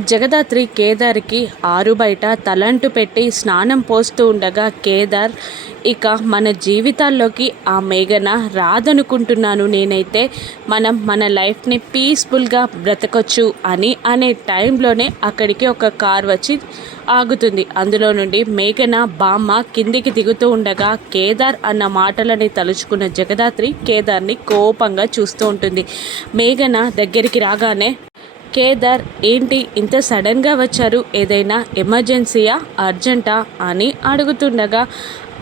జగదాత్రి కేదార్కి ఆరు బయట తలంటు పెట్టి స్నానం పోస్తూ ఉండగా కేదార్ ఇక మన జీవితాల్లోకి ఆ మేఘన రాదనుకుంటున్నాను నేనైతే. మనం మన లైఫ్ని పీస్ఫుల్గా బ్రతకొచ్చు అని అనే టైంలోనే అక్కడికి ఒక కార్ వచ్చి ఆగుతుంది. అందులో నుండి మేఘన బామ్మ కిందికి దిగుతూ ఉండగా కేదార్ అన్న మాటలని తలుచుకున్న జగదాత్రి కేదార్ని కోపంగా చూస్తూ ఉంటుంది. మేఘన దగ్గరికి రాగానే కేదార్ ఏంటి? ఇంత సడన్గా వచ్చారు? ఏదైనా ఎమర్జెన్సీయా? అర్జెంటా? అని అడుగుతుండగా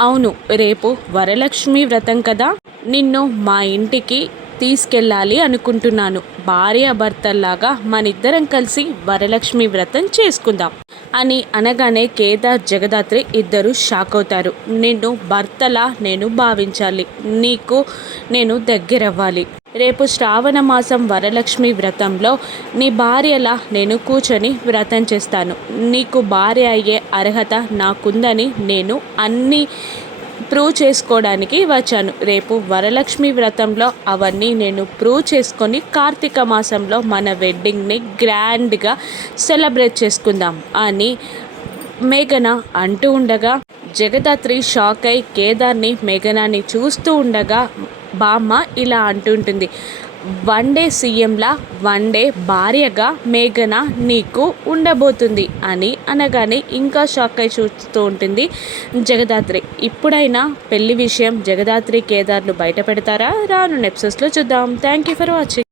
అవును రేపు వరలక్ష్మి వ్రతం కదా? నిన్ను మా ఇంటికి తీసుకెళ్ళాలి అనుకుంటున్నాను. భార్యాభర్తల్లాగా మనిద్దరం కలిసి వరలక్ష్మి వ్రతం చేసుకుందాం అని అనగానే కేదార్ జగదాత్రి ఇద్దరు షాక్ అవుతారు. నిన్ను భర్తలా నేను భావించాలి. నీకు నేను దగ్గరవ్వాలి. రేపు శ్రావణ మాసం వరలక్ష్మి వ్రతంలో నీ భార్యలా నేను కూర్చొని వ్రతం చేస్తాను. నీకు భార్య అయ్యే అర్హత నాకుందని నేను అన్ని ప్రూవ్ చేసుకోవడానికి వచ్చాను. రేపు వరలక్ష్మి వ్రతంలో అవన్నీ నేను ప్రూవ్ చేసుకొని కార్తీక మాసంలో మన వెడ్డింగ్ని గ్రాండ్గా సెలబ్రేట్ చేసుకుందాం అని మేఘన అంటూ ఉండగా జగదాత్రి షాక్ అయి కేదార్ని మేఘనాని చూస్తూ ఉండగా బామ్మ ఇలా అంటుంటుంది వన్ డే సీఎంలా వన్ డే భార్యగా మేఘన నీకు ఉండబోతుంది అని అనగానే ఇంకా షాక్ అయి చూస్తూ ఉంటుంది జగదాత్రి. ఇప్పుడైనా పెళ్ళి విషయం జగదాత్రి కేదార్లు బయట పెడతారా రాను నెప్సెస్లో చూద్దాం. Thank you for watching